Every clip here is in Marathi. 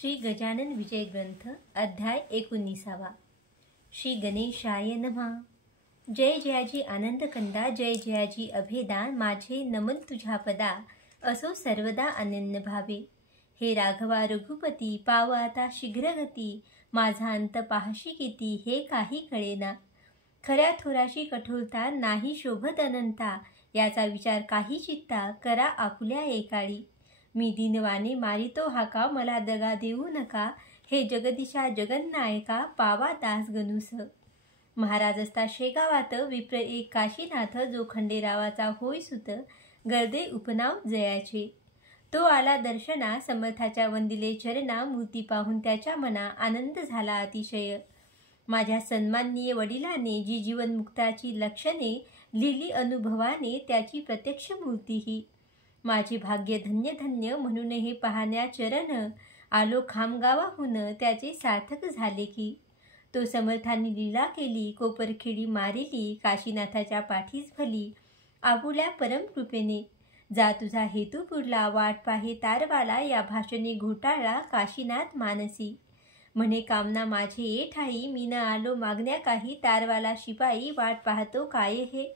श्री गजानन विजय ग्रंथ अध्याय 19. श्री गणेशाय नमः. जय जयाजी आनंद कंदा, जय जयाजी अभेदा, माझे नमन तुझ्या पदा, असो सर्वदा अनन्य भावे. हे राघवा रघुपती, पाव आता शीघ्रगती, माझा अंत पाहशी किती, हे काही कळेना. खऱ्या थोराशी कठोरता, नाही शोभत अनंता, याचा विचार काही चित्ता, करा आपुल्या एकाळी. मी दीनवाने मारितो हाका, मला दगा देऊ नका, हे जगदीशा जगन्नायका, पावा दास गणूस. महाराज असता शेगावात, विप्र एक काशीनाथ, जो खंडेरावाचा होय सुत, गर्दे उपनाव जयाचे. तो आला दर्शना, समर्थाच्या वंदिले चरणा, मूर्ती पाहून त्याच्या मना आनंद झाला अतिशय. माझ्या सन्माननीय वडिलाने जी जीवनमुक्ताची लक्षणे लिहिली अनुभवाने, त्याची प्रत्यक्ष मूर्ती ही. माझे भाग्य धन्य धन्य, म्हणून हे पाहण्या चरण, आलो खामगावाहून, त्याचे सार्थक झाले की. तो समर्थांनी लीला केली, कोपरखेडी मारिली, काशीनाथाच्या पाठीस भली, आपुल्या परम कृपेने. जा तुझा हेतू पुरला, वाट पाहे तारवाला, या भाषणे घोटाळला काशीनाथ मानसी. म्हणे कामना माझे ए ठाई, मी न आलो मागण्या काही, तारवाला शिपाई वाट पाहतो काय हे.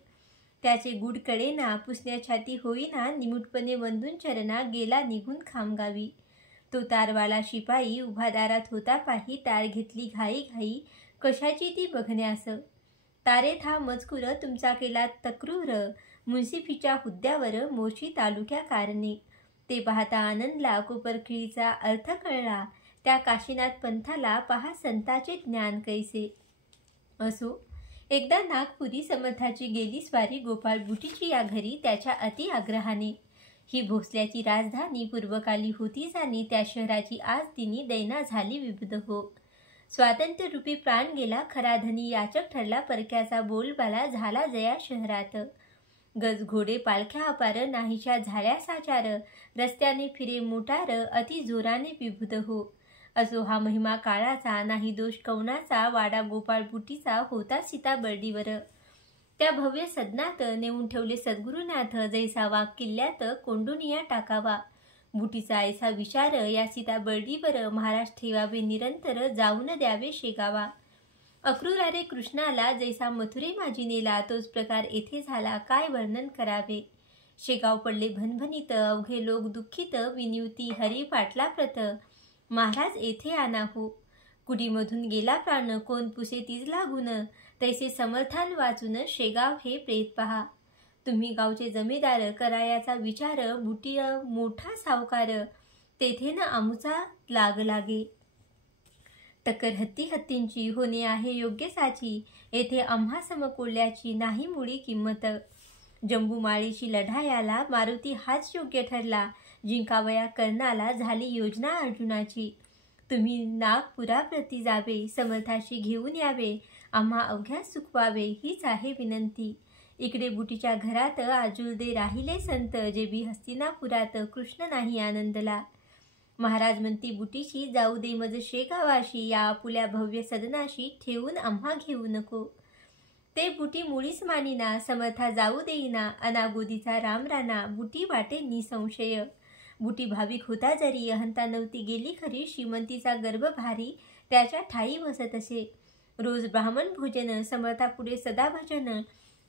त्याचे गुड कळेना, पुसण्या छाती होईना, निमुटपणे वंदून चरणा, गेला निघून खामगावी. तो तारवाला शिपाई उभा दारात होता पाही, तार घेतली घाई घाई, कशाची ती बघण्यास. तारे था मजकूर तुमचा केला तक्रूर, मुन्सिफीच्या हुद्द्यावर मोर्शी तालुक्या कारणे. ते पाहता आनंदला, कोपरखिळीचा अर्थ कळला, त्या काशीनाथ पंथाला पहा संताचे ज्ञान कैसे. असो एकदा नागपुरी समर्थाची गेली स्वारी, गोपाळ बुटीची या घरी त्याच्या अति आग्रहाने. ही भोसल्याची राजधानी पूर्वकाली होती जाणी, त्या शहराची आज तिनी दैना झाली विबुध हो. स्वातंत्र्य रूपी प्राण गेला, खरा धनी याचक ठरला, परक्याचा बोलबाला झाला जया शहरात. गज घोडे पालख्या अपार, नाहीशा झाल्या साचार, रस्त्याने फिरे मोटार, अति जोराने विबुध हो. असो हा महिमा काळाचा, नाही दोष कवनाचा, वाडा गोपाळ बुटीचा होता सीता बर्डीवर. त्या भव्य सदनात नेऊन ठेवले सद्गुरुनाथ, जैसा वाघ किल्ल्यात कोंडुनिया टाकावा. बुटीचा ऐसा विचार, या सीता बर्डीवर महाराज ठेवावे निरंतर, जाऊन द्यावे शेगावा. अक्रूरारे कृष्णाला जैसा मथुरे माझी नेला, तोच प्रकार येथे झाला, काय वर्णन करावे. शेगाव पडले भनभनीत, अवघे लोक दुःखित, विनिवती हरी पाटला प्रत, महाराज येथे आणा हो. कुडीमधून गेला प्राण, कोण पुसे तीज लागून, तैसे समर्थान वाचून, शेगाव हे प्रेत पहा. तुम्ही गावचे जमेदार, करायाचा विचार, बुटी मोठा सावकार, तेथे न आमुचा लाग लागे. टक्कर हत्ती हत्तींची होणे आहे योग्य साची, येथे आम्हा समकोल्याची नाही मुळी किंमत. जंबूमाळीची लढायाला मारुती हाच योग्य ठरला, जिंकावया कर्णाला झाली योजना अर्जुनाची. तुम्ही नागपुराप्रती जावे, समर्थाशी घेऊन यावे, आम्हा अवघ्यास सुखवावे, हीच आहे विनंती. इकडे बुटीच्या घरात आजुलदे राहिले संत, जे बी हस्तिनापुरात कृष्ण नाही आनंदला. महाराज म्हणती बुटीशी, जाऊ दे मज शेगावाशी, या आपुल्या भव्य सदनाशी, ठेवून आम्हा घेऊ नको. ते बुटी मुळीच मानिना, समर्था जाऊ देईना, अनागोदीचा राम राणा, बुटी वाटे निसंशय. बुटी भाविक होता जरी, अहंता नव्हती गेली खरी, श्रीमंतीचा गर्भ भारी, त्याच्या ठाई बसत असे. रोज ब्राह्मण भोजन, समर्थापुढे सदा भजन,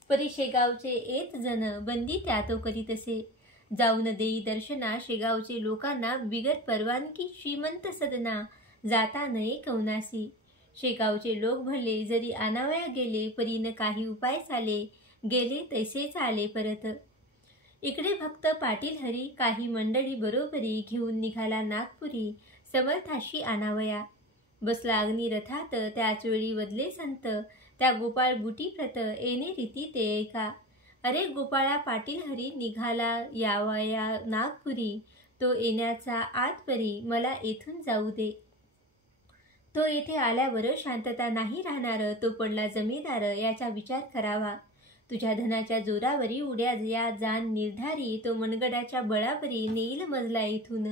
परी शेगावचे येत जन, बंदी त्या तो करीत असे. जाऊन देई दर्शना, शेगावचे लोकांना, बिगर परवानगी श्रीमंत सदना, जाता नये कवनासी. शेगावचे लोक भरले, जरी आणावया गेले, परीन काही उपाय चाले, गेले तैसेच आले परत. इकडे भक्त पाटील हरी, काही मंडळी बरोबरी, घेऊन निघाला नागपुरी, समर्थाशी आणावया. बसला अग्निरथात, त्याच वेळी वदले संत, त्या गोपाळ बुटी प्रत, येणे रीती ते ऐका. अरे गोपाळा पाटील हरी, निघाला यावया नागपुरी, तो येण्याचा आतपरी, मला येथून जाऊ दे. तो येथे आल्यावर शांतता नाही राहणार, तो पडला जमेदार, याचा विचार करावा. तुझ्या धनाच्या जोरावरी उड्या या जाण निर्धारी, तो मनगडाच्या बळावरी नेईल मजला येथून.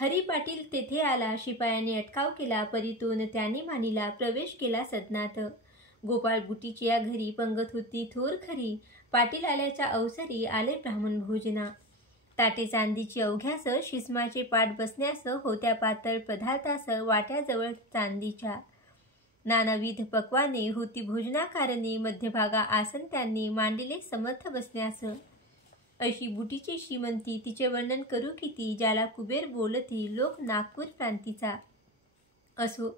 हरी पाटील तेथे आला, शिपायाने अटकाव केला, परितोन त्याने मानिला, प्रवेश केला सदनात. गोपाळ बुटीची या घरी पंगत होती थोर खरी, पाटील आल्याच्या अवसरी आले ब्राह्मण भोजना. ताटे चांदीची अवघ्यास, शिसमाचे पाट बसण्यास, होत्या पातळ पदार्थास, वाट्याजवळ चांदीच्या नानाविध पक्वाने, होती भोजनाकारणे, मध्यभागा आसन त्यांनी मांडले समर्थ बसण्यास. अशी बुटीची श्रीमंती, तिचे वर्णन करू किती, ज्याला कुबेर बोलती लोक नागपूर प्रांतीचा. असो,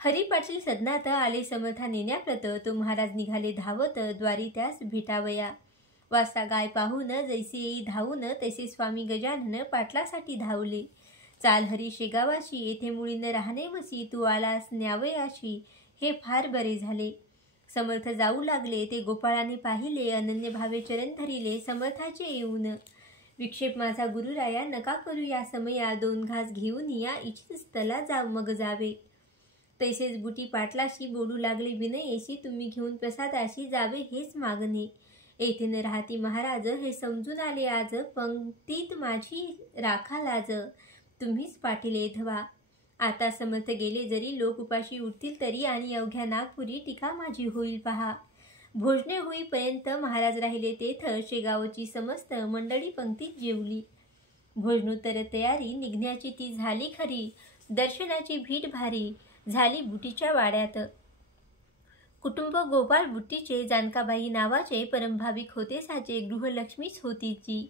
हरी पाटील सदनात आले समर्था नेण्याप्रत, तो महाराज निघाले धावत, द्वारी त्यास भेटावया. वाजता गाय पाहून जैसे येई धावून, तैसे स्वामी गजानन पाटलासाठी धावले. चाल हरी शेगावाशी, येथे मुळीने राहणे वसी, तू आलास न्यावयाशी, हे फार बरे झाले. समर्थ जाऊ लागले, ते गोपाळाने पाहिले, अनन्य भावे चरण धरिले समर्थाचे येऊन. विक्षेप माझा गुरुराया, नका करू या समया, 2 घास घेऊन या, इच्छित स्थला मग जावे. तैसेच बुटी पाटलाशी बोलू लागले विनयेशी, तुम्ही घेऊन प्रसादाशी जावे हेच मागणे. येथे न राहती महाराज, हे समजून आले आज, पंक्तीत माझी राखा लाज, तुम्हीच पाटील येधवा. आता समर्थ गेले जरी, लोक उपाशी उठतील तरी, आणि अवघ्या नागपुरी टीका माझी होईल पहा. भोजने होईपर्यंत महाराज राहिले तेथ, शेगावची समस्त मंडळी पंक्तीत जेवली. भोजनोत्तर तयारी निघण्याची ती झाली खरी, दर्शनाची भीट भारी झाली बुटीच्या वाड्यात. कुटुंब गोपाळ बुट्टीचे, जानकाबाई नावाचे परमभाविक होते साचे, गृहलक्ष्मीच होती ती.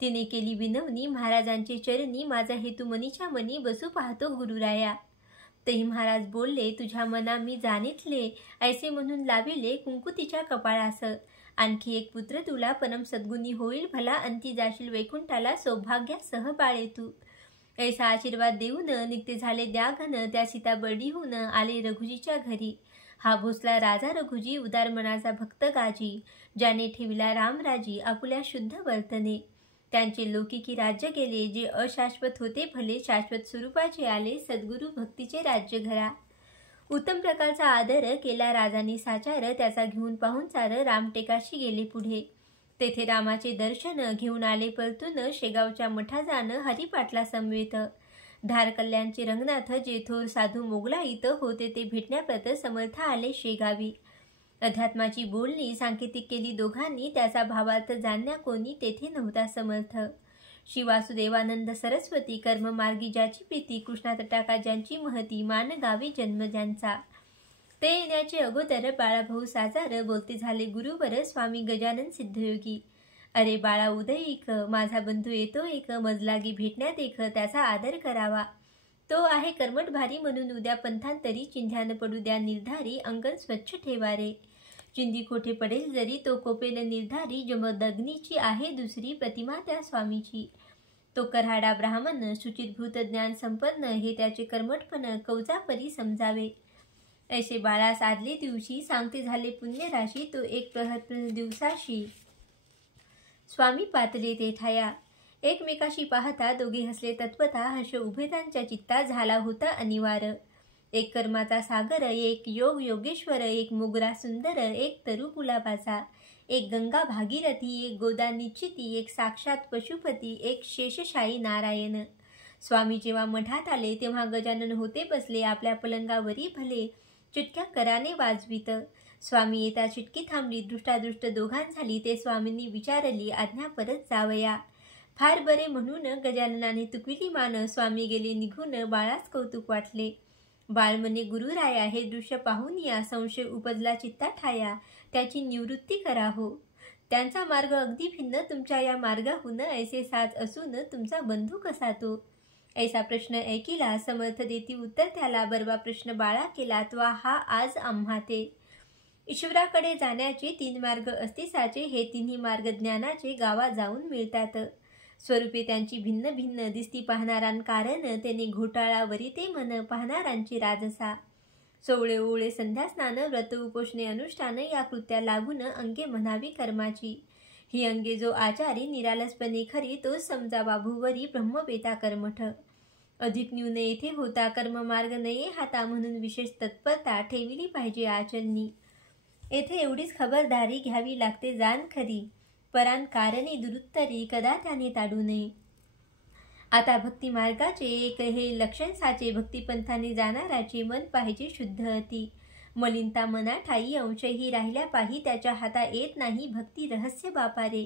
तिने केली विनवणी महाराजांचे चरणी, माझा हेतू मनीच्या मनी, बसू पाहतो गुरुराया. तेही महाराज बोलले, तुझ्या मना मी जाणितले, ऐसे म्हणून लाविले कुंकू तिच्या कपाळास. आणखी एक पुत्र तुला, परम सद्गुणी होईल भला, अंती जाशील वैकुंठाला, सौभाग्यासह बाळे तू. ऐसा आशीर्वाद देऊन निघते झाले द्याघन, त्या सीता बर्डीहून आले रघुजीच्या घरी. हा भोसला राजा रघुजी, उदार मनाचा भक्त गाजी, ज्याने ठेविला रामराजी, आपुल्या शुद्ध वर्तने. त्यांचे लौकिकी राज्य गेले, जे अशाश्वत होते भले, शाश्वत स्वरूपाचे आले सद्गुरु भक्तीचे राज्य घरा. उत्तम प्रकारचा आदर केला राजाने साचार, त्याचा घेऊन पाहुणचार रामटेकाशी गेले पुढे. तेथे रामाचे दर्शन घेऊन आले परतून, शेगावच्या मठा जाण हरिपाटला समवेत. धार कल्याणचे रंगनाथ, जे थोर साधू मोगलाईत होते, ते भेटण्याप्रत समर्थ आले शेगावी. अध्यात्माची बोलणी सांकेतिक केली दोघांनी, त्याचा भावार्थ जाणण्या कोणी तेथे नव्हता समर्थ. श्री वासुदेवानंद सरस्वती, कर्ममार्गी ज्याची प्रीती, कृष्णा तटाका ज्यांची महती, मान गावी जन्म ज्यांचा. ते येण्याचे अगोदर बाळाभाऊ साजार, बोलते झाले गुरुवर स्वामी गजानन सिद्धयोगी. अरे बाळा उदयिक, माझा बंधू येतो एक, मजलागी भेटण्यात एक, त्याचा आदर करावा. तो आहे कर्मठ भारी, म्हणून उद्या पंथांतरी, चिंध्यान पडू द्या निर्धारी, अंगण स्वच्छ ठेवा रे. चिंदी कोठे पडेल जरी, तो कोपेल निर्धारी, जमदग्नीची आहे दुसरी प्रतिमा त्या स्वामीची. तो कऱ्हाडा ब्राह्मण, शुचिरभूत ज्ञान संपन्न, हे त्याचे कर्मठपण कौजापरी समजावे. ऐसे बाळास आदले दिवशी, सांगते झाले पुण्यराशी, तो एक प्रहर दिवसाशी स्वामी पातले ते ठाया. एकमेकाशी पाहता दोघे हसले तत्वता, हर्ष उभेतांच्या चित्ता झाला होता अनिवार्य. एक कर्माचा सागर, एक योग योगेश्वर, एक मोगरा सुंदर, एक तरु गुलाबाचा, एक गंगा भागीरथी, एक गोदा निश्चिती, एक साक्षात पशुपती, एक शेषशाही नारायण. स्वामी जेव्हा मठात आले, तेव्हा गजानन होते बसले, आपल्या पलंगावरी भले चुटक्या कराने वाजवीत. स्वामी येता चिटकी थांबली, दृष्टादृष्ट दोघां झाली, ते स्वामींनी विचारली, आज्ञा परत जावया. फार बरे म्हणून गजाननाने तुकविली मान, स्वामी गेले निघून, बाळास कौतुक वाटले. बाळ म्हणे गुरुराया, हे दृश्य पाहून या, संशय उपजला चित्ता ठाया, त्याची निवृत्ती करा हो. त्यांचा मार्ग अगदी भिन्न तुमच्या या मार्गाहून, ऐसे साज असून तुमचा बंधू कसा तो. ऐसा प्रश्न ऐकिला, समर्थ देती उत्तर त्याला, बरवा प्रश्न बाळा केला, त्वा हा आज आम्हा ते. ईश्वराकडे जाण्याचे 3 मार्ग असते साचे, हे तिन्ही मार्ग ज्ञानाचे गावा जाऊन मिळतात. स्वरूपे त्यांची भिन्न भिन्न, दिसती पाहणारां कारण, त्याने घोटाळावरी ते मन, पाहणारांची राजसा. सोवळे ओवळे संध्या स्नान, व्रत उपोषणे अनुष्ठान, या कृत्या लागून अंगे म्हणावी कर्माची. ही अंगे जो आचारी, निरालसपणे खरी, तोच समजावा भुवरी ब्रह्मवेता कर्मठ. अधिक न्यून येथे होता कर्ममार्ग नये हाता, म्हणून विशेष तत्परता ठेविली पाहिजे आचरणी. येथे एवढीच खबरदारी घ्यावी लागते जाण खरी, परान कारणे दुरुत्तरी, कदा त्याने ताडू नये. आता भक्ती मार्गाचे एक हे लक्षण साचे, भक्तिपंथाने जाणाराचे मन पाहिजे शुद्ध अति. मलिनता मना ठाई, अंशही राहिल्या पाही, त्याच्या हाता येत नाही भक्ती रहस्य बापारे.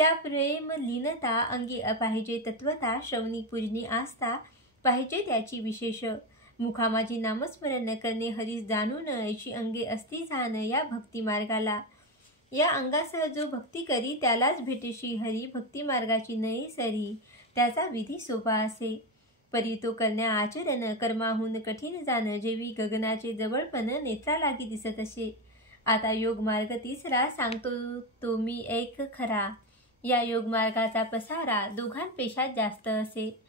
त्या प्रेम लीनता अंगी पाहिजे तत्वता, श्रवणी पूजनी आस्था पाहिजे त्याची विशेष. मुखा माझी नामस्मरण करणे हरीस जाणून, ऐशी अंगे असती जाण या भक्ती मार्गाला. या अंगासह जो भक्ती करी त्यालाच भेटेशी हरी, भक्ती मार्गाची नये सरी त्याचा विधी सोपा असे. परी तो करण्या आचरण कर्माहून कठीण जाण, जेवी गगनाचे जवळपण नेत्रा लागी दिसत असे. आता योग मार्ग तिसरा सांगतो तो मी एक खरा. या योग मार्गाचा पसारा दोघांपेक्षा जास्त असे.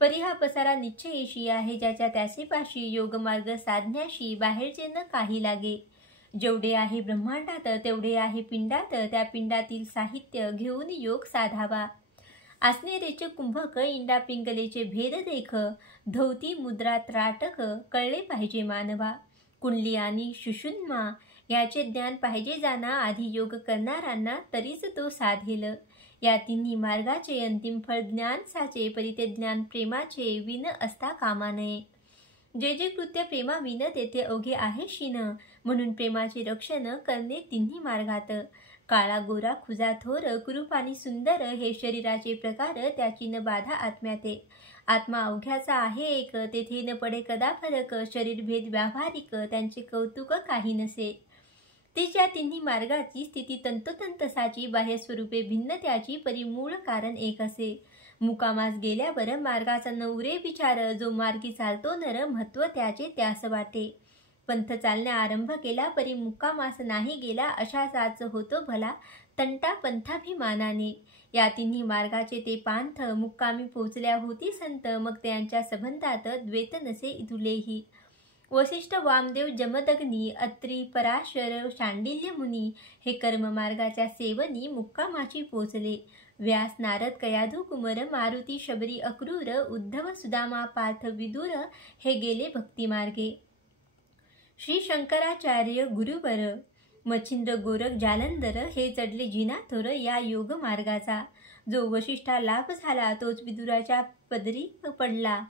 परी हा पसारा निश्चयेशी आहे, ज्याच्या त्याचेपाशी योगमार्ग साधण्याशी बाहेरचे न काही लागे. जेवढे आहे ब्रह्मांडात तेवढे आहे पिंडात, त्या पिंडातील साहित्य घेऊन योग साधावा. आसनेरेचे कुंभक इंडा पिंगलेचे भेद देख, धोती मुद्रा त्राटक कळले पाहिजे मानवा. कुंडली आणि सुषुम्ना याचे ज्ञान पाहिजे जाना, आधी योग करणाऱ्यांना तरीच तो साधेल. या तिन्ही मार्गाचे अंतिम फळ ज्ञान साचे, परी ते ज्ञान प्रेमाचे विन असता कामा नये. जे जे कृत्य प्रेमा विन तेथे अवघे आहे शीन, म्हणून प्रेमाचे रक्षण करणे तिन्ही मार्गात. काळा गोरा खुजा थोर कुरूप आणि सुंदर हे शरीराचे प्रकार, त्याची न बाधा आत्म्याते. आत्मा अवघ्याचा आहे एक, तेथे न पडे कदा फरक. शरीरभेद व्यावहारिक त्यांचे कौतुक काही नसे. तिच्या तिन्ही मार्गाची स्थिती तंतोतंत साची, बाह्य स्वरूपे भिन्न त्याची, परी मूळ कारण एक असे. मुकामास गेल्यावर मार्गाचा न उरे विचार, जो मार्गी चालतो नर महत्व त्याचे त्यास वाटे. पंथ चालण्या आरंभ केला परी मुक्कामास नाही गेला, अशाचाच होतो भला तंटा पंथाभिमानाने. या तिन्ही मार्गाचे ते पांथ, मुक्कामी पोचल्या होती संत, मग त्यांच्या संबंधात द्वैत नसे इतुलेही. वसिष्ठ वामदेव जमदग्नी अत्री पराशर शांडिल्य मुनी हे कर्ममार्गाच्या सेवनी मुक्कामाची पोचले. व्यास नारद कयाधू कुमर मारुती शबरी अक्रूर उद्धव सुदामा पार्थ विदुर हे गेले भक्तिमार्गे. श्री शंकराचार्य गुरुवर मच्छिंद्र गोरख जालंधर हे चढले जिनाथोर या योग मार्गाचा. जो वशिष्ठा लाभ झाला तोच विदुराच्या पदरी पडला,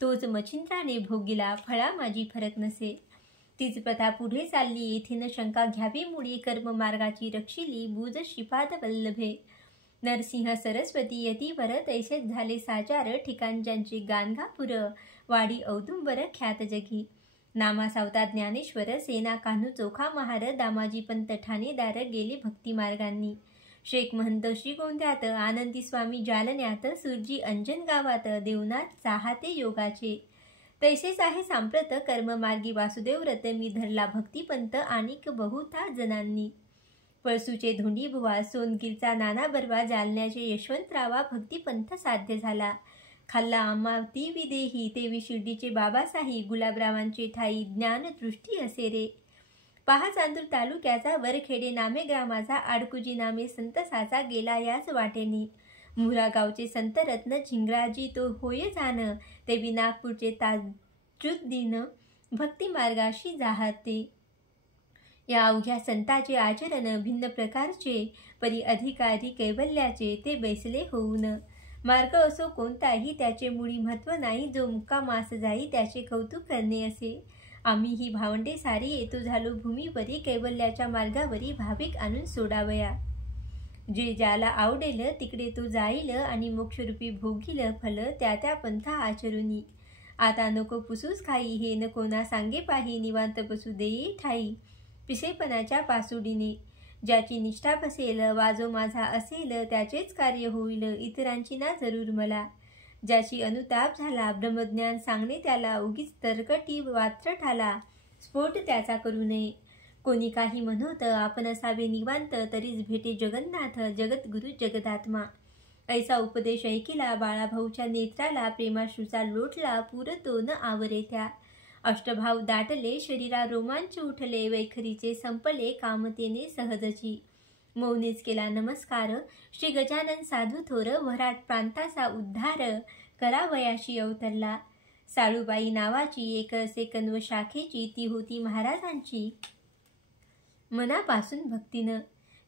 तोच मच्छिंद्राने भोगिला, फळा माझी फरक नसे. तीच प्रथा पुढे चालली येथे न शंका घ्यावी मुळी, कर्म मार्गाची रक्षिली बुज श्रीपाद वल्लभे. नरसिंह सरस्वती यतीवर तैसेच झाले साचार, ठिकाण ज्यांचे गाणगापूर वाडी औदुंबर ख्यात जगी. नामा सावता ज्ञानेश्वर सेना कान्हू चोखा महार, दामाजी पंत ठाणेदार गेले भक्ती मार्गांनी. शेख महंत श्रीगोंद्यात, आनंदी स्वामी जालन्यात, सुरजी अंजन गावात, देवनाथ चाहाते योगाचे. तैसेच आहे सांप्रत कर्ममार्गी वासुदेव व्रत, मी धरला भक्तिपंत आणिक बहुता जनांनी. पळसूचे धोंडी बुवा, सोनगीरचा नाना बर्वा, जालन्याचे यशवंतरावा भक्तिपंथ साध्य झाला. खाल्ला आम्हा ती विदेही, तेवी शिर्डीचे बाबासाही, गुलाबरावांचे ठाई ज्ञान दृष्टी असे रे. पहा चांदूर तालुक्याचा वरखेडे नामे ग्रामाचा, आडकुजी नामे संतसाचा गेला याच वाटेनी. मुरा गावचे संत रत्न झिंगराजी तो होय जाण, तेवी नागपूरचे ताजुद्दीन भक्ती मार्गाशी जाहते. या अवघ्या संताचे आचरण भिन्न प्रकारचे, परी अधिकारी कैवल्याचे ते बैसले होऊन. मार्ग असो कोणताही त्याचे मुळी महत्व नाही, जो मुक्कामास जाई त्याचे कौतुक करणे असे. आम्ही ही भावंडे सारी येतो झालो भूमीवरी, कैवल्याच्या मार्गावरी भाविक आणून सोडावया. जे ज्याला आवडेल तिकडे तो जाईल, आणि मोक्षरूपी भोगील फल त्या त्या पंथा आचरुनी. आता नको पुसूस खाई, हे न कोणा सांगे पाही, निवांत बसू देई ठाई पिसेपणाच्या पासुडीने. ज्याची निष्ठा बसेल वाजो माझा असेल, त्याचेच कार्य होईल इतरांची ना जरूर मला. ज्याची अनुताप झाला ब्रह्मज्ञान सांगणे त्याला, उगीच तरकटी वात्र ठाला स्फोट त्याचा करू नये. कोणी काही म्हणत आपण असावे निवांत, तरीच भेटे जगन्नाथ जगद्गुरु जगदात्मा. ऐसा उपदेश ऐकिला बाळाभाऊच्या नेत्राला, प्रेमाश्रूचा लोटला पूर तो न आवरे त्या. अष्टभाव दाटले शरीरा रोमांच उठले, वैखरीचे संपले कामतेने सहजची. मौनेच केला नमस्कार श्री गजानन साधू थोर, वऱ्हाड प्रांताचा उद्धार करावयाशी अवतरला. साळूबाई नावाची एक सेकंद शाखेची ती होती महाराजांची मनापासून भक्तीनं.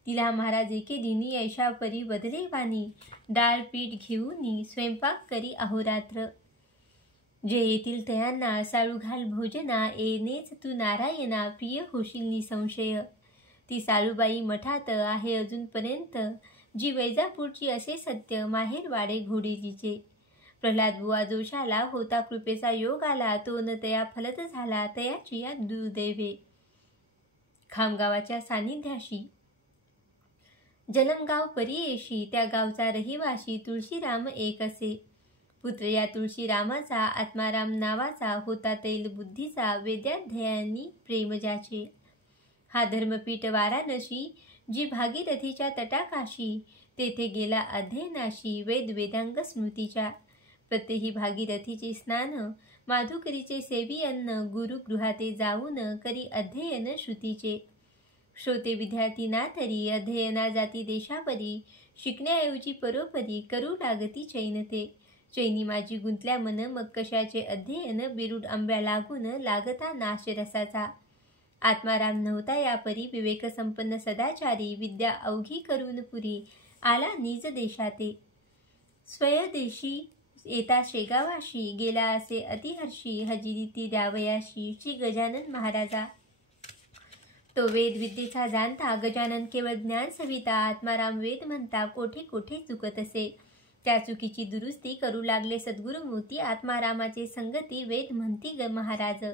तिला महाराज एके दिनी ऐशा परी बदले वाणी, डाळ पीठ घेऊन स्वयंपाक करी अहोरात्र. जे येतील तयांना साळू घाल भोजना, येणेच तू नारायणा प्रिय होशील निसंशय. ती साळूबाई मठात आहे अजूनपर्यंत, जी वैजापूरची असे सत्य माहेर वाडे घोडेजीचे. प्रल्हाद बुवा जोशाला होता कृपेचा योग आला, तो न तया फलत झाला तयाची या दुर्दैवे. खामगावाच्या सानिध्याशी जलमगाव परियेशी, त्या गावचा रहिवाशी तुळशीराम एक असे. पुत्र या तुळशीरामाचा आत्माराम नावाचा, होता तैल बुद्धीचा वेद्याध्ययनी प्रेम ज्याचे. हा धर्मपीठ वाराणसी, जी भागीरथीच्या तटाकाशी, तेथे गेला अध्ययनाशी वेद वेदांग स्मृतीच्या. प्रत्यही भागीरथीचे स्नान माधुकरीचे सेवियन्न, गुरुगृहाते जाऊन करी अध्ययन श्रुतीचे. श्रोते विद्यार्थी ना तरी अध्ययना जाती देशापरी, शिकण्याऐवजी परोपरी करू लागती चैनते. चैनी माझी गुंतल्या मन, मग कशाचे अध्ययन, बिरुड आंब्या लागून लागता नाश रसाचा. आत्माराम नव्हता या परी, विवेक संपन्न सदाचारी, विद्या अवघी करून पुरी, आला निज देशाते. स्वयदेशी येता शेगावाशी, गेला असे अतिहर्षी, हजेरी ती द्यावयाशी श्री गजानन महाराजा. तो वेद विद्येचा जाणता, गजानन केवळ ज्ञान सविता, आत्माराम वेद म्हणता कोठे कोठे चुकत असे. त्या चुकीची दुरुस्ती करू लागले सद्गुरुमूर्ती, आत्मारामाचे संगती वेद म्हणती ग महाराज.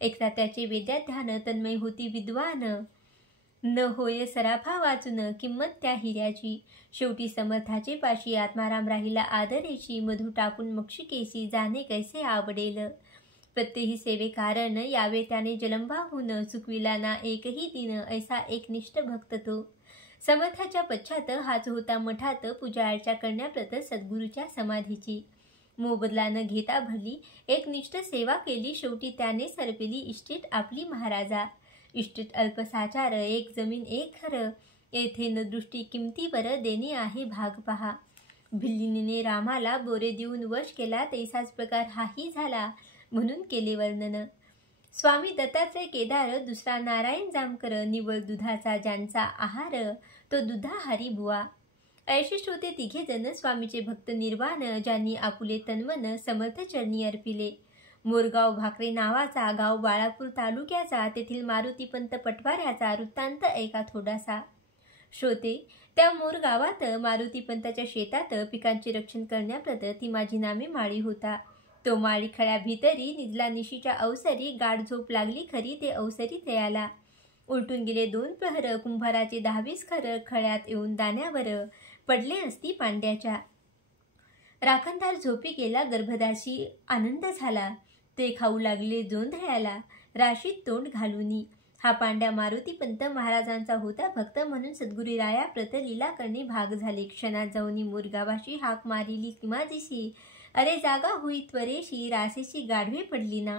एकदा त्याचे वेद्याध्यान, तन्मय होती विद्वान, न होय सराफा वाचून किंमत त्या हिऱ्याची. शेवटी समर्थाचे पाशी, आत्माराम राहिला आदरेशी, मधु टाकून मक्षिकेशी, जाणे कैसे आवडेल. प्रत्यही सेवे कारण यावे त्याने जलंबाहून, चुकविला ना एकही दिन, ऐसा एकनिष्ठ भक्त तो. समर्थाच्या पश्चात हाच होता मठात, पूजा अर्चा करण्याप्रत सद्गुरूच्या समाधीची. मोबदला न घेता भरली एकनिष्ठ सेवा केली, शेवटी त्याने सरपेली इष्टिट आपली महाराजा. इष्टिट अल्पसाचार, एक जमीन एक घर, येथे न दृष्टी किमतीवर, देणे आहे भाग पहा. भिल्लीने रामाला बोरे देऊन वश केला, तैसाच प्रकार हाही झाला, म्हणून केले वर्णन. स्वामी दत्तात्रय केदार, दुसरा नारायण जामकर, निवळ दुधाचा ज्यांचा आहार, तो दुधाहारी बुवा. ऐशिष्ट होते तिघे जण, स्वामीचे भक्त निर्वाण, ज्यांनी आपुले तन्मन समर्थ चरणी अर्पिले. मोरगाव भाकरे नावाचा गाव बाळापूर तालुक्याचा, तेथील मारुतीपंत पटवाऱ्याचा वृत्तांत ऐका थोडासा. श्रोते, त्या मोरगावात मारुतीपंताच्या शेतात पिकांचे रक्षण करण्याप्रत ती माझी नामे माळी होता. तो माळी खळ्या भीतरी निजला निशीच्या अवसरी, गाढ झोप लागली खरी ते अवसरी तयाला. उलटून गेले 2 प्रहर, कुंभाराचे 10-20 खर, खळ्यात येऊन दाण्यावर पडले असती पांड्याच्या. राखणदार झोपी गेला, गर्भदासी आनंद झाला, ते खाऊ लागले जोंधळ्याला, राशीत तोंड घालूनी. हा पांड्या मारुतीपंत महाराजांचा होता भक्त, म्हणून सद्गुरू राया प्रत लीला करणे भाग झाले. क्षणात जाऊनी मोरगावाशी हाक मारिली तिमाजीशी, अरे जागा होई त्वरेशी, रासेशी गाढवे पडली ना.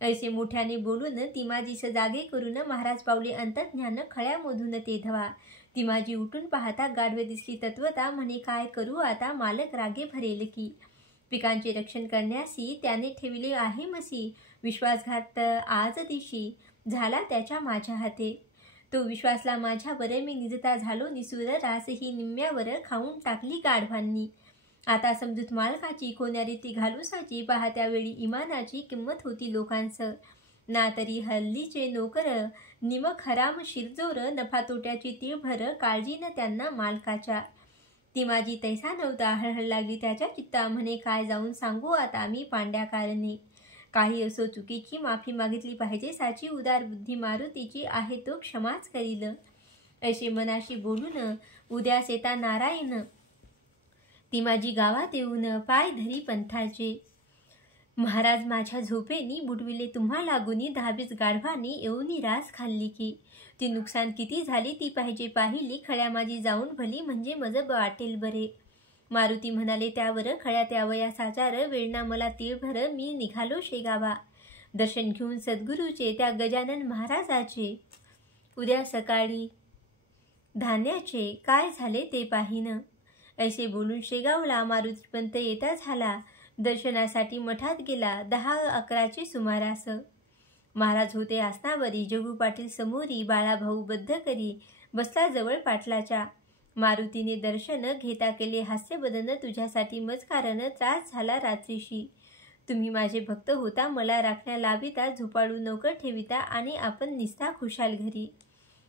ऐसे मोठ्याने बोलून तिमाजीस जागे करून, महाराज पावले अंतर्ज्ञान, खळ्यामधून ते धवा. तिमाजी उठून पाहता गाढवे दिसली तत्वता, म्हणे काय करू आता, मालक रागे भरेल की. पिकांचे रक्षण करण्यासी त्याने ठेवले आहे मसी, विश्वासघात आज दिशी झाला त्याच्या माझ्या हाते. तो विश्वासला माझ्यावर, मी निजता झालो निसूर, रासही निम्म्यावर खाऊन टाकली गाढवांनी. आता समजूत मालकाची, कोण्या रीती घालूसाची, पहा त्यावेळी इमानाची किंमत होती लोकांस. ना तरी हल्लीचे नोकर निमक हराम शिरजोर, नफा तोट्याची तिळभर काळजी न त्यांना मालकाच्या. ती माझी तैसा नव्हता, हळहळ लागली त्याच्या चित्ता, म्हणे काय जाऊन सांगू आता मी पांड्या कारणे. काही असो चुकीची माफी मागितली पाहिजे साची, उदार बुद्धी मारुतीची आहे तो क्षमाच करील. असे मनाशी बोलून उद्यास येता नारायण, ती माझी गावात येऊन पाय धरी पंथाचे. महाराज माझ्या झोपेनी बुडविले तुम्हा लागुनी, 10-20 गाढवांनी येऊनी रास खाल्ली की. ती नुकसान किती झाली ती पाहिजे पाहिली, खळ्या माझी जाऊन भली म्हणजे मज वाटेल बरे. मारुती म्हणाले त्यावर, खळ्यात यावया साचार, वेळना मला तीळभर, मी निघालो शेगावा. दर्शन घेऊन सद्गुरूचे त्या गजानन महाराजाचे, उद्या सकाळी धान्याचे काय झाले ते पाहिन. ऐसे बोलून शेगावला मारुतीपंत येता झाला, दर्शनासाठी मठात गेला 10-11चे सुमारास. महाराज होते आसनावरी, जगू पाटील समोरी, बाळाभाऊ बद्ध करी बसला जवळ पाटलाच्या. मारुतीने दर्शन घेता केले हास्यबदन, तुझ्यासाठी मज कारण त्रास झाला रात्रीशी. तुम्ही माझे भक्त होता, मला राखण्या लाविता, झोपाळू नौकर ठेविता, आणि आपण निसता खुशाल घरी.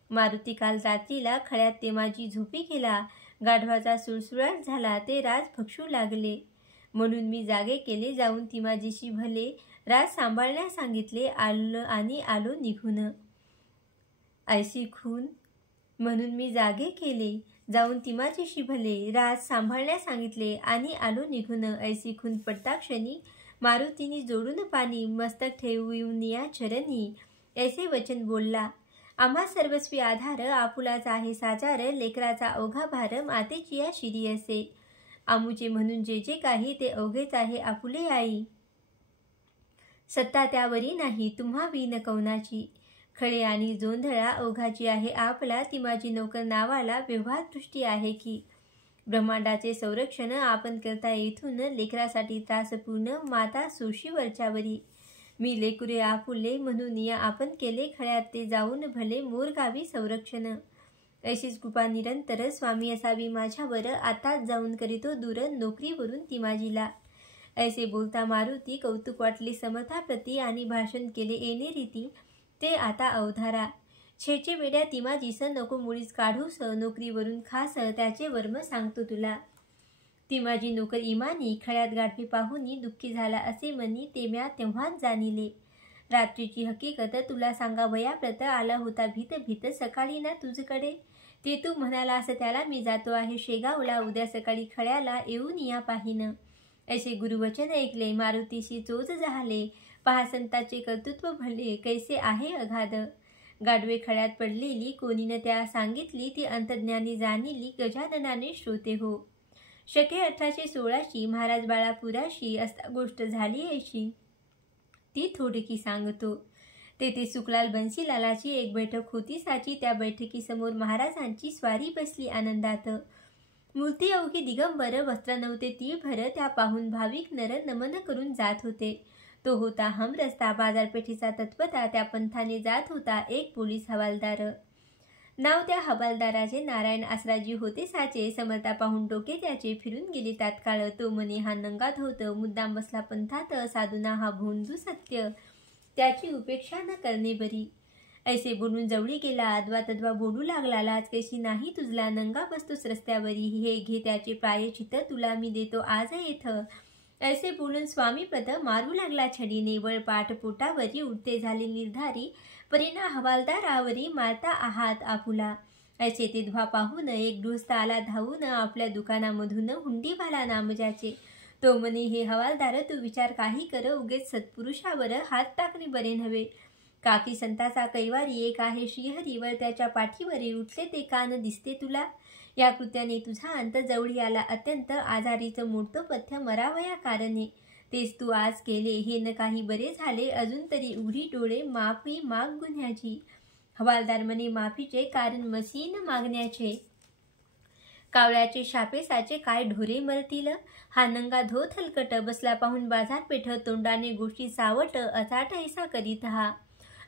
मारुती काल रात्रीला खळ्यात ते माझी झोपी गेला, गाढवाचा सुळसुळाट झाला. ते राज भक्षू लागले. म्हणून मी जागे केले, जाऊन ती माझीशी भले. राज सांभाळण्यास सांगितले, आलो निघून. ऐशी खून म्हणून मी जागे केले, जाऊन ती माझीशी भले. राज सांभाळण्यास सांगितले आणि आलो निघून. ऐशी खून पडता क्षणी मारुतीनी जोडून पाणी, मस्तक ठेवून या चरणी. ऐसे वचन बोलला, आम्हा सर्वस्वी आधार, आपुलाचा आहे साचार. लेकराचा अवघा भार, मातेची या शिरी असे. आमुचे म्हणून जे जे काही, ते अवघेच आहे आपुले आई. सत्ता त्यावरी नाही तुम्हा विन कौनाची. खळे आणि जोंधळा अवघाची आहे आपला. ती माझी नोकर नावाला, व्यवहार दृष्टी आहे की. ब्रह्मांडाचे संरक्षण आपण करता येथून. लेकरासाठी त्रासपूर्ण माता सोशी वरच्यावरी. मी लेकुरे आपुले म्हणून या आपण केले. खळ्यात ते जाऊन भले, मोरगावी संरक्षण. अशीच कृपा निरंतर स्वामी असावी माझ्यावर. आताच जाऊन करीतो दूर, नोकरीवरून ती माझीला. ऐसे बोलता मारुती, कौतुक वाटले समर्थाप्रती. आणि भाषण केले येणे रीती, ते आता अवधारा. छेचे वेड्या ती माझीस, नको मुळीच काढूस. नोकरीवरून खास, त्याचे वर्म सांगतो तुला. ती माझी नोकर इमानी, खळ्यात गाढवे पाहुनी. दुःखी झाला असे मनी, ते म्या तेव्हाच जाणिले. रात्रीची हकीकत तुला सांगा वयाप्रत. आला होता भीत भीत सकाळी ना तुझकडे. ते तू म्हणालास त्याला मी जातो आहे शेगावला. उद्या सकाळी खळ्याला येऊन या पाहिन. ऐसे गुरुवचन ऐकले, मारुतीशी चोच झाले. पहा संताचे कर्तृत्व भले, कैसे आहे अगाध. गाढवे खळ्यात पडलेली, कोणीनं त्या सांगितली. ती अंतज्ञानी जाणिली, गजाननाने श्रोते हो. शके 1816 महाराज बाळापुराशी असता गोष्ट झाली ऐशी. ती थोडकी सांगतो. तेथे सुखलाल बन्सीलालाची एक बैठक होती साची. त्या बैठकीसमोर महाराजांची स्वारी बसली आनंदात. मूर्ती अवघी दिगंबर, वस्त्र नव्हते ती भर. त्या पाहून भाविक नर नमन करून जात होते. तो होता हमरस्ता, बाजारपेठेचा तत्वता. त्या पंथाने जात होता एक पोलीस हवालदार. नाव त्या हवालदाराचे नारायण आसराजी होते साचे. समर्था पाहून डोके त्याचे फिरून गेले तात्काळ. तो म्हणे हा नंगात होत, मुद्दाम बसला पंथात. साधूना हा भोंदू सत्य, त्याची उपेक्षा न करणे बरी. ऐसे बोलून जवळी गेला, अद्वा तद्वा बोलू लागला. लाज कैसी नाही तुझला, नंगा बसतोस रस्त्यावरी. हे घे त्याचे प्रायश्चित्त, तुला मी देतो आज येथ. ऐसे बोलून स्वामीपद मारू लागला छडीने. वळपाठ पोटावरी उडते झाले निर्धारी. परिणा हवालदारावरी मारता आहात आपुला. ऐसे ते ध्वा पाहून एक गृहस्थ आला धावून. आपल्या दुकानामधून हुंडीवाला नाम ज्याचे. तो म्हणे हे हवालदार, तू विचार काही कर. उगेच सत्पुरुषावर हात टाकणे बरे नव्हे. काकी संताचा कैवारी एक आहे श्रीहरीवर. त्याच्या पाठीवरी उठले ते कान दिसते तुला. या कृत्याने तुझा अंत जवळी आला अत्यंत. आजारीचं मोडतो पथ्य मरावया कारणे. तेच तू आज केले, हे न काही बरे झाले. अजून तरी उघडी डोळे, माफी माग गुन्ह्याची. हवालदार म्हणे माफीचे कारण मसीन मागण्याचे. कावळ्याचे शापेसाचे काय ढोरे मरतील. हा नंगा धो थलकट, बसला पाहून बाजारपेठ. तोंडाने गोष्टी सावट, अचाट ऐसा करीत हा.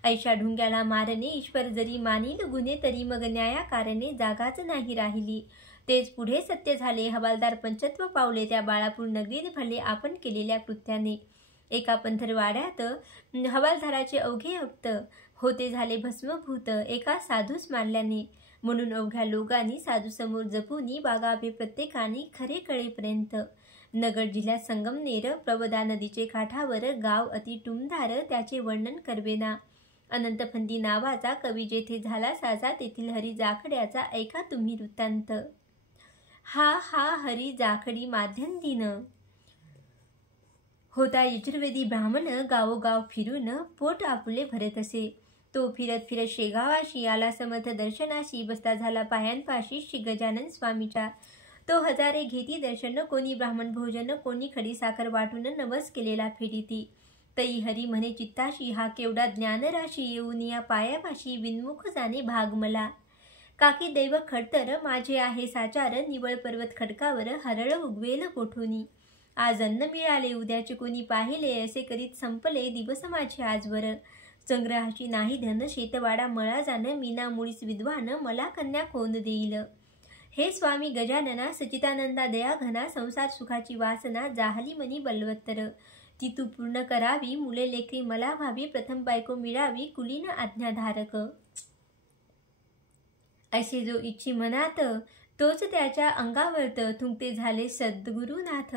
ऐशा ढुंग्याला मारणे, ईश्वर जरी मानील गुन्हे. तरी मग न्याया कारणे जागाच नाही राहिली. तेच पुढे सत्य झाले. हवालदार पंचत्व पावले त्या बाळापूर नगरीत भले आपण केलेल्या कृत्याने. एका पंथरवाड्यात हवालदाराचे अवघे रक्त होते झाले भस्मभूत. एका साधूस मारल्याने. म्हणून अवघ्या लोकांनी साधूसमोर जपूनी वागावे प्रत्येकाने खरे कळेपर्यंत. नगर जिल्ह्यात संगमनेर, प्रवदा नदीचे काठावर गाव अति टुमदार. त्याचे वर्णन करवेना. अनंतफंदी नावाचा कवी जेथे झाला साचा. तेथील हरी जाखड्याचा ऐका तुम्ही वृत्तांत. हा हरी जाखडी माध्यम दिन. होता यजुर्वेदी ब्राह्मण, गावोगाव फिरून पोट आपुले भरत असे. तो फिरत फिरत शेगावाशी आला समर्थ दर्शनाशी. बसता झाला पायांपाशी श्री गजानन स्वामीच्या. तो हजारे घेती दर्शन, कोणी ब्राह्मण भोजन. कोणी खडी साखर वाटून नवस केलेला फेडीती. तई हरी म्हणे चित्ताशी, हा केवढा ज्ञानराशी. येऊन या पायापाशी विनमुख जाणे भाग मला. काकी दैव खडतर, माझे आहे साचार. निवळ पर्वत खडकावर हरळ उगवेल कोठोनी. आज अन्न मिळाले, उद्याचे कोणी पाहिले. असे करीत संपले दिवस माझे आजवर. संग्रहाची नाही धन, शेतवाडा मळा जाण. मीना मुळीच विद्वान, मला कन्या कोण देईल. हे स्वामी गजानना, सचितानंदा दया घना. संसार सुखाची वासना जाहली मनी बलवत्तर. ती तू पूर्ण करावी. मुले लेकरी मला व्हावी. प्रथम बायको मिळावी, कुलीन आज्ञाधारक. ऐसे जो इच्छी मनात, तोच त्याच्या अंगावर्त थुंकते झाले सद्गुरुनाथ,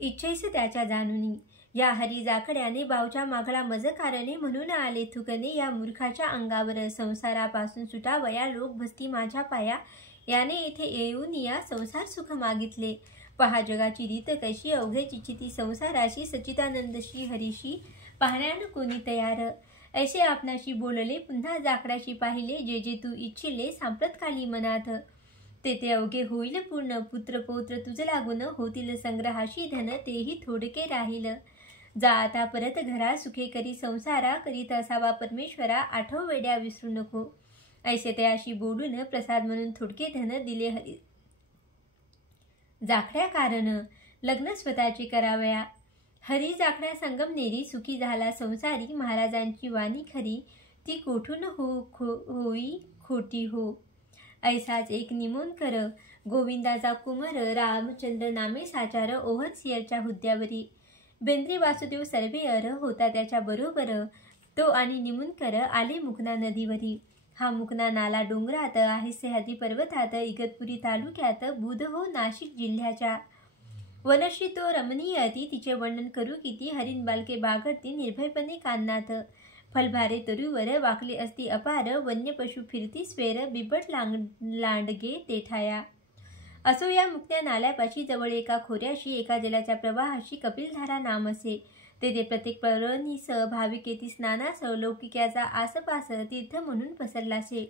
इच्छेस त्याच्या जाणुनी. या हरी जाखड्याने बावच्या मागला मज कारणे, म्हणून आले थुकणे या मूर्खाच्या अंगावर. संसारापासून सुटावया लोक भस्ती माझ्या पाया, याने येथे येऊन या संसार सुख मागितले. पहा जगाची रीत कशी, अवघे चिचिती संसाराशी, सच्चिदानंद श्री हरीशी पाहण्यान कोणी तयार. ऐसे आपणाशी बोलले पुन्हा जाकड्याशी पाहिले, जे जे तू इच्छिले सांप्रतकाली मनात. ते अवघे होईल पूर्ण, पुत्र पौत्र तुझ लागून, होतील संग्रहाशी धन तेही थोडके राहील. जा आता परत घरा, सुखे करी संसारा, करीत असावा परमेश्वरा, आठव वेड्या विसरू नको. ऐसे तयाशी बोलून प्रसाद म्हणून थोडके धन दिले हरी जाखड्या कारण, लग्न स्वतःचे करावया. हरी जाखड्या संगमनेरी, सुखी झाला संसारी. महाराजांची वाणी खरी, ती कोठून होई खोटी हो. ऐसाच एक निमोणकर, गोविंदाचा कुमर, रामचंद्र नामे साचार, ओहर सियरच्या हुद्द्यावरी. बेंद्री वासुदेव सर्वे अर, होता त्याच्या बरोबर. तो आणि निमुणकर आले मुकना नदीवरी. हा मुकना नाला डोंगरात आहे, सह्याद्री पर्वतात, इगतपुरी तालुक्यात, बुध हो नाशिक जिल्ह्याच्या. वनश्री तो रमणीय अति, तिचे वर्णन करू किती. हरिण बालके बागडती निर्भयपणे कान्नात, फलभारे तरुवर वाकले असती अपार. वन्य पशु फिरती स्वेर, बिबट लांडगे तेठाया. असो या मुक्त्या नाल्यापाशी, जवळ एका खोऱ्याशी, एका जलाच्या प्रवाहाशी कपिलधारा नाम असे. तेथे प्रत्येक पर्वणीस भाविक येती स्नानास, लौकिक्याचा आसपास तीर्थ म्हणून पसरलासे.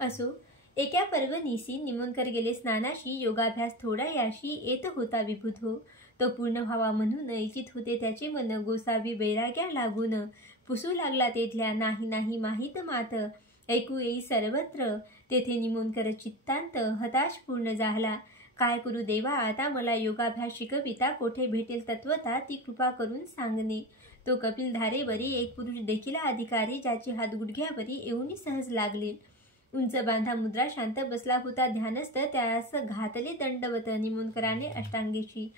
असो एका पर्वणीसी निमोणकर गेले स्नानाशी, योगाभ्यास थोडा याशी येत होता विभूत हो. तो पूर्ण व्हावा म्हणून इच्छित होते त्याचे मन, गोसावी वैराग्या लागून. पुसू लागला तेथल्या नाही नाही माहीत मात, ऐकू येई सर्वत्र. तेथे निमोणकर चित्तांत हताश पूर्ण झाला. काय करू देवा आता, मला योगाभ्यास शिकविता, कोठे भेटेल तत्वता, ती कृपा करून सांगणे. तो कपिलधारेवरी एक पुरुष देखील अधिकारी, ज्याचे हात गुडघ्यावरी येऊन सहज लागले. उंच बांधा मुद्रा, शांत बसला होता ध्यानस्थ, त्यास घातले दंडवत निमोणकराने अष्टांगेशी.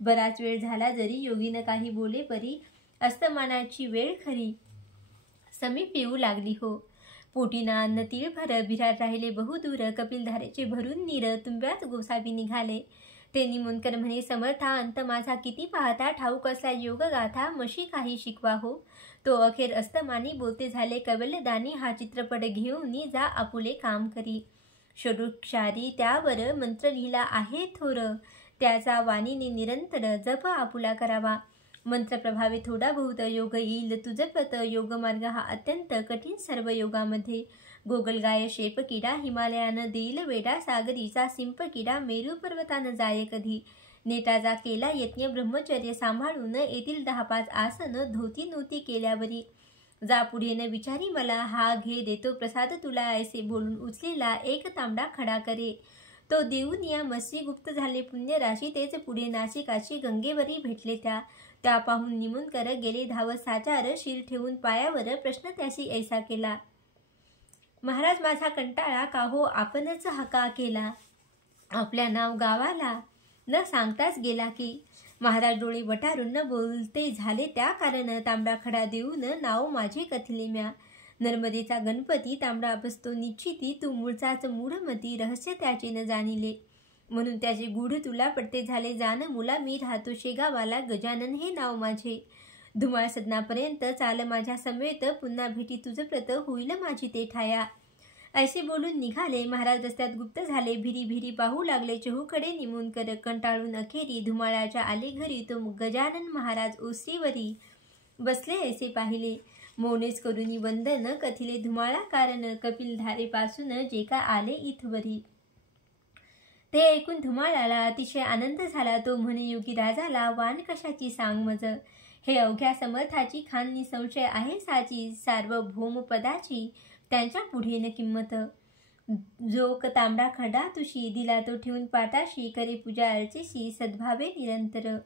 बराच वेळ झाला जरी योगीनं काही बोले परी, अस्तमानाची वेळ खरी समीप येऊ लागली हो. पोटीना अन्न तीळभर, बिरार राहिले बहुदूर, कपिलधारेचे भरून नीर, तुंब्यात गोसावी निघाले. ते निमोणकर म्हणे, समर्था अंत माझा किती पाहता, ठाऊक असला योग गाथा, मशी काही शिकवा हो. तो अखेर अस्तमानी बोलते झाले, कवल्यदानी हा चित्रपट घेऊन जा आपुले काम करी. षडुक्षारी त्यावर मंत्र लिहिला आहे थोर, त्याचा वाणीने निरंतर जप आपुला करावा. मंत्र प्रभावे थोडा बहुत योग येईल तुझपत, योगमार्ग हा अत्यंत कठीण सर्व योगामध्ये. गोगलगाय शेप किडा, हिमालयानं देईल वेडा, सागरीचा सिंप किडा, मेरू पर्वतानं जाय कधी. नेटाचा केला यज्ञ ब्रह्मचर्य सांभाळून, येथील 10-5 आसन धोती नोती केल्यावरी. जा पुढे न विचारी मला, हा घे देतो प्रसाद तुला, ऐसे बोलून उचलेला एक तांबडा खडा करे. तो देऊन या मसी गुप्त झाले पुण्यराशी, तेच पुढे नाशिकाची गंगेवरी भेटले त्या पाहून निमोणकर गेले धावत साचार, शिर ठेवून पायावर प्रश्न त्याशी ऐसा केला. महाराज माझा कंटाळा का हो आपणच हका केला, आपल्या नाव गावाला न सांगताच गेला की. महाराज डोळे वटारून न बोलते झाले त्या कारण, तांबडा खडा देऊन नाव माझे कथले म्या. नर्मदेचा गणपती तांबडा बसतो निश्चिती, तू मूळचाच मूढमती, रहस्य त्याचे न जाणिले. म्हणून त्याचे गूढ तुला पडते झाले जाण मुला, मी राहतो शेगावाला, गजानन हे नाव माझे. धुमाळ सदनापर्यंत चाल माझ्या समेत, पुन्हा भेटी तुझं प्रत होईल माझी ते ठाया. ऐसे बोलून निघाले महाराज, रस्त्यात गुप्त झाले, भिरी भिरी पाहू लागले चहूकडे निमोणकर. कंटाळून अखेरी धुमाळाच्या आले घरी, तो गजानन महाराज ओसरीवरी बसले ऐसे पाहिले. मौनेच करुनी वंदन कथिले धुमाळा कारण, कपिलधारेपासून जे का आले इथवरी. ते ऐकून धुमाळाला अतिशय आनंद झाला. तो म्हणे योगी राजाला, वान कशाची सांग मज. हे अवघ्या समर्थाची खान निसंशय आहे साची, सार्वभौम पदाची त्यांच्या पुढे न किंमत. जो तांबडा खडा तुशी, दिला तो ठेवून पाटाशी, करे पूजा अर्चेशी सद्भावे निरंतर.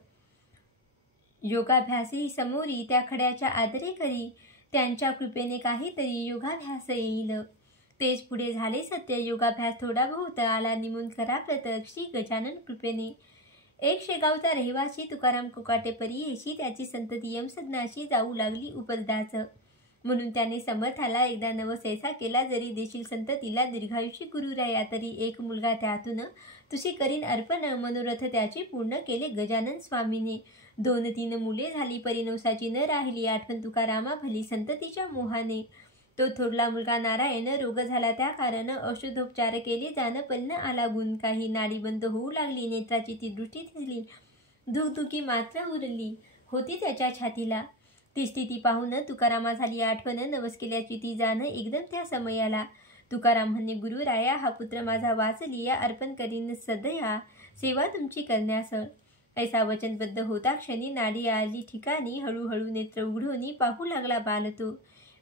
योगाभ्यासी समोरी त्या खड्याच्या आदरे करी, त्यांच्या कृपेने काहीतरी योगाभ्यास येईल. तेच पुढे झाले सत्य, योगाभ्यास थोडा बहुत आला निमोणकराप्रत श्री गजानन कृपेने. एक शेगावचा रहिवासी तुकाराम कोकाटे परी येशी, त्याची संतती यमसदनाशी जाऊ लागली उपदाच. म्हणून त्याने समर्थाला एकदा नवसैसा केला, जरी देशील संततीला दीर्घायुषी गुरुराया, तरी एक मुलगा त्यातून तुझी करीन अर्पण. मनोरथ त्याचे पूर्ण केले गजानन स्वामीने. 2-3 मुले झाली, परिनवसाची न राहिली, आठवण तुकारामा भली संततीच्या मोहाने. तो थोरला मुलगा नारायण रोग झाला त्या कारण, औषधोपचार केले जाण पण आला गुण काही. नाडी बंद होऊ लागली, नेत्राची ती दृष्टी थिजली, धुकधुकी मात्र उरली होती त्याच्या छातीला. ती स्थिती पाहून तुकारामा झाली आठवण, नवस केल्याची ती जाण एकदम त्या समयाला. तुकाराम म्हणे, गुरुराया हा पुत्र माझा वाचलिया, अर्पण करीन सदया सेवा तुमची करण्यास. ऐसा वचनबद्ध होता क्षणी, नाडी आली ठिकाणी, हळूहळू नेत्र उघडून पाहू लागला बाल तो.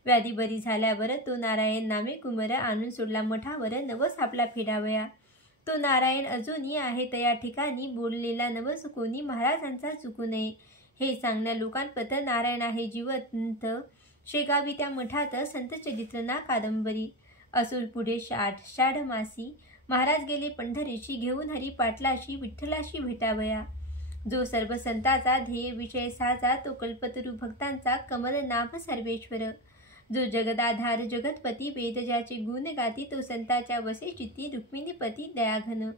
व्याधी बरी झाल्यावर तो नारायण नामे कुमर, आणून सोडला मठावर नवस आपला फेडावया. तो नारायण अजूनही आहे तया ठिकाणी, बोललेला नवस कोणी महाराजांचा चुकू नये. हे सांगण्या लोकांपत नारायण आहे जिवंत, शेगावी त्या मठात संत चरित्र ना कादंबरी. असो पुढे आषाढ मासी महाराज गेले पंढरीशी, घेऊन हरी पाटलाशी विठ्ठलाशी भेटावया. जो सर्व संताचा ध्येय विषय साचा, तो कल्पतरू भक्तांचा कमल नाभ सर्वेश्वर. जो जगदाधार जगतपती, वेद ज्याचे गुण गाती, तो संताच्या वसे चित्ती, रुक्मिणीपती दयाघन.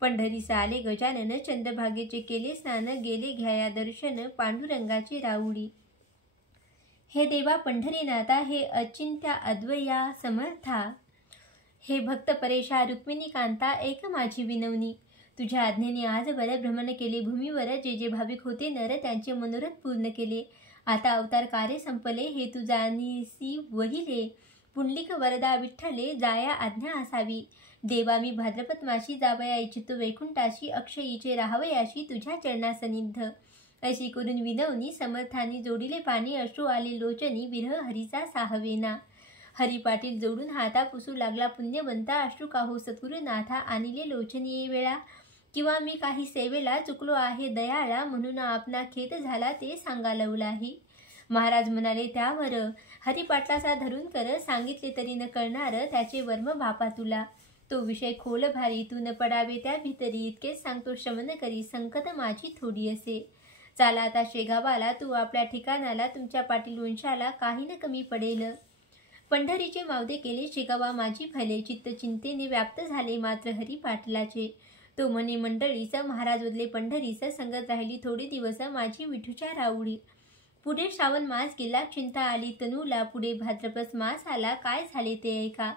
पंढरीस आले गजानन, चंद्रभागेचे केले स्नान, गेले घ्याया दर्शन पांडुरंगाची राऊडी. हे देवा पंढरीनाथा, हे अचिंत्या अद्वया समर्था, हे भक्त परेशा रुक्मिणी कांता, एक माझी विनवणी. तुझ्या आज्ञेने आजवर भ्रमण केले भूमीवर, जे जे भाविक होते नर त्यांचे मनोरथ पूर्ण केले. आता अवतार कार्य संपले, हे तू जाणीसी वहिले. पुंडलिक वरदा विठ्ठले, जाया आज्ञा असावी. देवा मी भाद्रपद माशी, जावया इच्छितो वैकुंठाशी, अक्षयीचे राहावयाशी तुझ्या चरणासनिध. अशी करून विनवणी समर्थानी जोडिले पाणी, अश्रू आले लोचनी, विरह हरीचा साहवेना. हरी पाटील जोडून हाता पुसू लागला पुण्यवंता, अश्रू काहो सद्गुरुनाथा आणिले लोचनी वेळा. किंवा मी काही सेवेला चुकलो आहे दयाळा, म्हणून आपणा खेद झाला ते सांगा लवलाही. महाराज म्हणाले त्यावर, हरिपाटलाचा धरून कर, सांगितले तरी न करणार त्याचे वर्म बापा तुला. तो विषय खोल भारी, तू न पडावे त्या भीतरी, इतकेच सांगतो श्रवण करी, संकट माझी थोडी असे. चाला आता शेगावाला, तू आपल्या ठिकाणाला, तुमच्या पाटील वंशाला काही न कमी पडेल. पंढरीचे मावदे केले शेगावा माझी भले, चित्त चिंतेने व्याप्त झाले मात्र हरी पाटलाचे. तो म्हणे मंडळीचा, महाराज बदले पंढरीचा, संगत राहिली थोडे दिवस माझी विठूच्या राऊडी. पुढे श्रावण मास गेला, चिंता आली तनूला, पुढे भाद्रपद मास आला, काय झाले ते ऐका.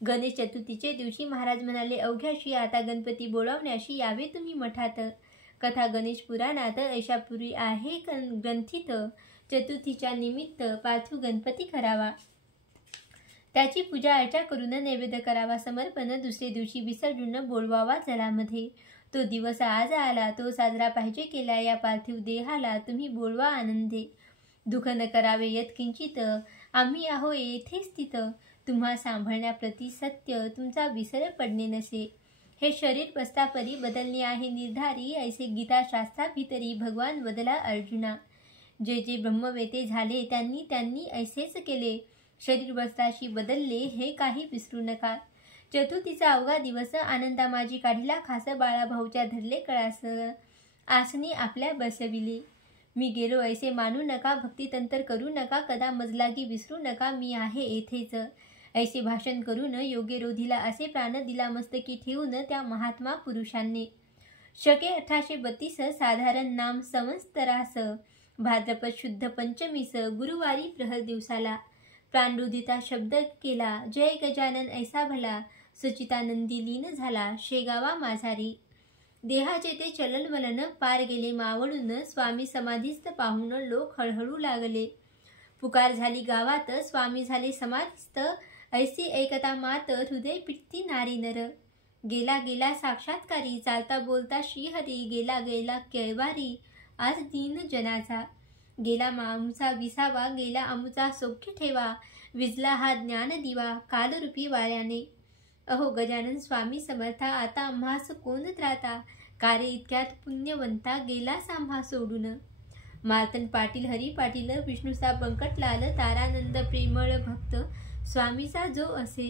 गणेश चतुर्थीचे दिवशी महाराज म्हणाले अवघ्याशी, आता गणपती बोलावण्याशी यावे तुम्ही मठात. कथा गणेश पुराणात ऐशापुरी आहे ग्रंथित, चतुर्थीच्या निमित्त पार्थू गणपती करावा. त्याची पूजा अर्चा करून नैवेद्य करावा समर्पण, दुसरे दिवशी विसर्जन बोलवावा जलामध्ये. तो दिवस आज आला, तो साजरा पाहिजे केला या पार्थिव देहाला, तुम्ही बोलवा आनंदे. दुःख न करावे यत्किंचित, आम्ही आहो येथे स्थित. तुम्हा सांभाळण्याप्रती सत्य, तुमचा विसर पडणे नसे. हे शरीर बसतापरी बदलणे आहे निर्धारी, ऐसे गीता शास्त्राभितरी भगवान बदला अर्जुना. जे जे ब्रह्मवेते झाले त्यांनी त्यांनी ऐसेच केले, शरीर वस्त्राशी बदलले हे काही विसरू नका. चतुर्थीचा अवघा दिवस आनंदा माझी काढिला खास, बाळा भाऊच्या धरले कळास, आसनी आपल्या बसविले. मी गेलो ऐसे मानू नका, भक्तितंतर करू नका, कदा मजलागी विसरू नका, मी आहे येथेच. ऐसे भाषण करून योगे रोधीला असे प्राण दिला मस्तकी ठेवून त्या महात्मा पुरुषांनी. शके 1832 साधारण नाम संवत्सरास, भाद्रपद शुद्ध पंचमीस, गुरुवारी प्रहर दिवसाला. प्राणरुधिता शब्द केला, जय गजानन ऐसा भला, सचितानंदी लीन झाला शेगावा माझारी. देहाचे ते चलनवलन पार गेले मावळून, स्वामी समाधीस्थ पाहून लोक हळहळू लागले. पुकार झाली गावात, स्वामी झाले समाधीस्थ, ऐसी ऐकता मात हृदय पिटती नारी नर. गेला गेला साक्षात्कारी, चालता बोलता श्रीहरी, गेला गेला केळवारी, आज दीन जनाचा. गेला आमचा विसावा, गेला आमुचा सौख्य ठेवा, विजला हा ज्ञान दिवा कालरूपी वाऱ्याने. अहो गजानन स्वामी समर्था, आता आम्हास कोण त्राता, कार्य इतक्यात पुण्यवंता, गेलास आम्हा सोडून. मार्तन पाटील, हरी पाटील, विष्णूचा बंकटलाल, तारानंद प्रेमळ भक्त स्वामीचा जो असे.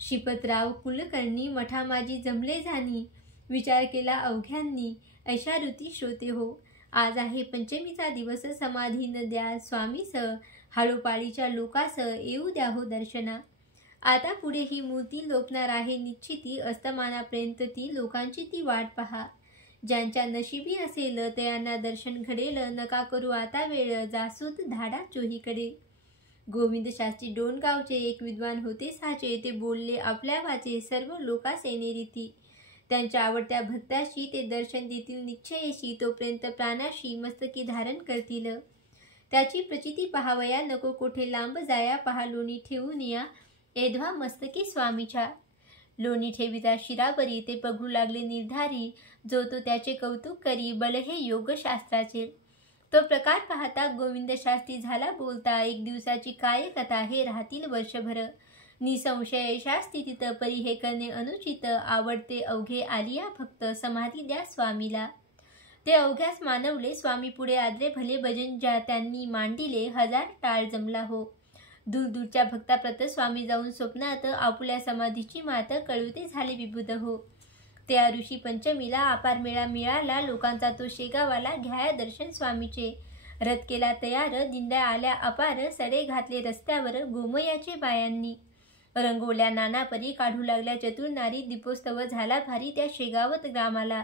शिपतराव कुलकर्णी, मठा माझी जमले जाणी, विचार केला अवघ्यांनी, ऐशा ऋती श्रोते हो. आज आहे पंचमीचा दिवस, समाधी न द्या स्वामीस, हाळोपाळीच्या लोकास येऊ द्या हो दर्शना. आता पुढे ही मूर्ती लोपणार आहे निश्चिती. अस्तमानापर्यंत ती लोकांची ती वाट पहा. ज्यांच्या नशिबी असेल त्यांना दर्शन घडेल. नका करू आता वेळ, जासूत धाडा चोहीकडे. गोविंद शास्त्री डोणगावचे एक विद्वान होते साचे. ते बोलले आपल्या वाचे, सर्व लोकास येणे रीती. त्यांच्या आवडत्या भक्ताशी ते दर्शन देतील निश्चयेशी. तोपर्यंत प्राणाशी मस्तकी धारण करतील. त्याची प्रचिती पहावया, नको कोठे लांब जाया. पहा लोणी ठेवून या एधवा मस्तकी स्वामीच्या. लोणी ठेविता शिरावरी, ते पगडू लागले निर्धारी. जो तो त्याचे कौतुक करी, बल हे योगशास्त्राचे. तो प्रकार पाहता गोविंद शास्त्री झाला बोलता. एक दिवसाची काय कथा, हे राहतील वर्षभर. निसंशय अशा स्थितीत परी हे करणे अनुचित. आवडते अवघे आलिया भक्त, समाधी द्या स्वामीला. ते अवघ्यास मानवले स्वामी पुढे. आदरे भले भजन ज्या त्यांनी मांडिले, हजार टाळ जमला हो. दूरदूरच्या भक्ताप्रत स्वामी जाऊन स्वप्नात, आपुल्या समाधीची मात कळवते झाले विबुध हो. त्या ऋषी पंचमीला अपार मेळा मिळाला. लोकांचा तो शेगावाला, घ्याया दर्शन स्वामीचे. रथ केला तयार, दिंड्या आल्या अपार. सडे घातले रस्त्यावर गोमयाचे बायांनी. रंगोल्या नानापरी, काढू लागल्या चतुर नारी. दीपोत्सव झाला भारी त्या शेगावत ग्रामाला.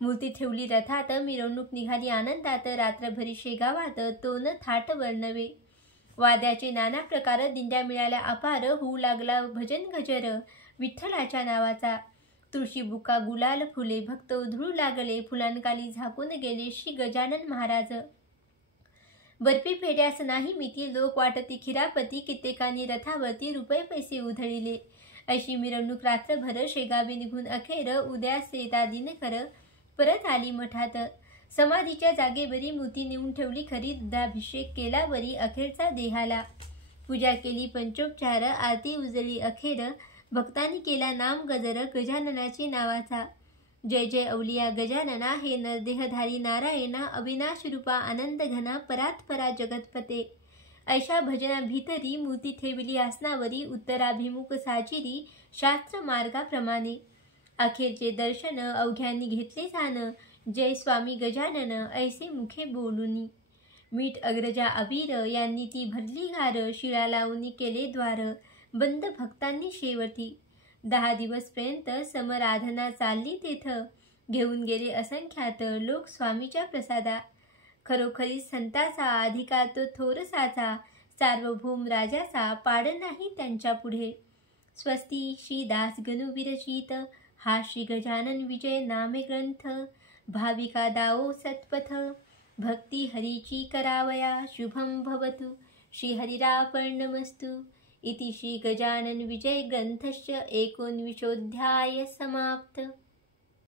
मूर्ती ठेवली रथात, मिरवणूक निघाली आनंदात. रात्रभरी शेगावात तोन थाट वर्णवे. वाद्याचे नाना प्रकार, दिंड्या मिळाल्या अपार. होऊ लागला भजन गजर विठ्ठलाच्या नावाचा. तुळशी बुका गुलाल फुले, भक्त उधळू लागले. फुलांकाली झाकून गेले श्री गजानन महाराज. बर्फी पेढ्यास नाही मिती, लोक वाटती खिरापती. कित्येकांनी रथावरती रुपये पैसे उधळले. अशी मिरवणूक रात्रभर शेगावी निघून अखेर. उद्यास येता दिनकर परत आली मठात. समाधीच्या जागेवरी मूर्ती नेऊन ठेवली खरी. दुधाभिषेक केला वरी अखेरचा देहाला. पूजा केली पंचोपचार, आरती उजळी अखेर. भक्तांनी केला नाम गजर गजाननाचे नावाचा. जय जय अवलिया गजानना, हे नरदेहधारी नारायणा. अविनाश रूपा आनंद घना, परात्परा जगतपते. ऐशा भजना भीतरी, मूर्ती ठेवली आसनावरी. उत्तराभिमुख साजिरी, शास्त्र मार्गाप्रमाणे. अखेरचे दर्शन अवघ्यांनी घेतले जाण. जय स्वामी गजानन ऐसे मुखे बोलुनी. मीठ अग्रजा अबीर, यांनी ती भरली गार. शिळा लावून केले द्वार, बंद भक्तांनी शेवटी. 10 दिवसपर्यंत समराधना चालली तेथ. घेऊन गेले असंख्यात लोक स्वामीच्या प्रसादा. खरोखरी संताचा अधिकार तो थोरसाचा. सार्वभौम राजाचा पाड नाही त्यांच्या पुढे. स्वस्ती श्री दास गणू विरचित, हा श्री गजानन विजय नामे ग्रंथ. भाविका दाओ सत्पथ, भक्ती हरीची करावया. शुभम भवतु श्री हरिरापर्णमस्तु. इति श्री गजानन विजय ग्रंथस्य 19ोऽध्याय समाप्त.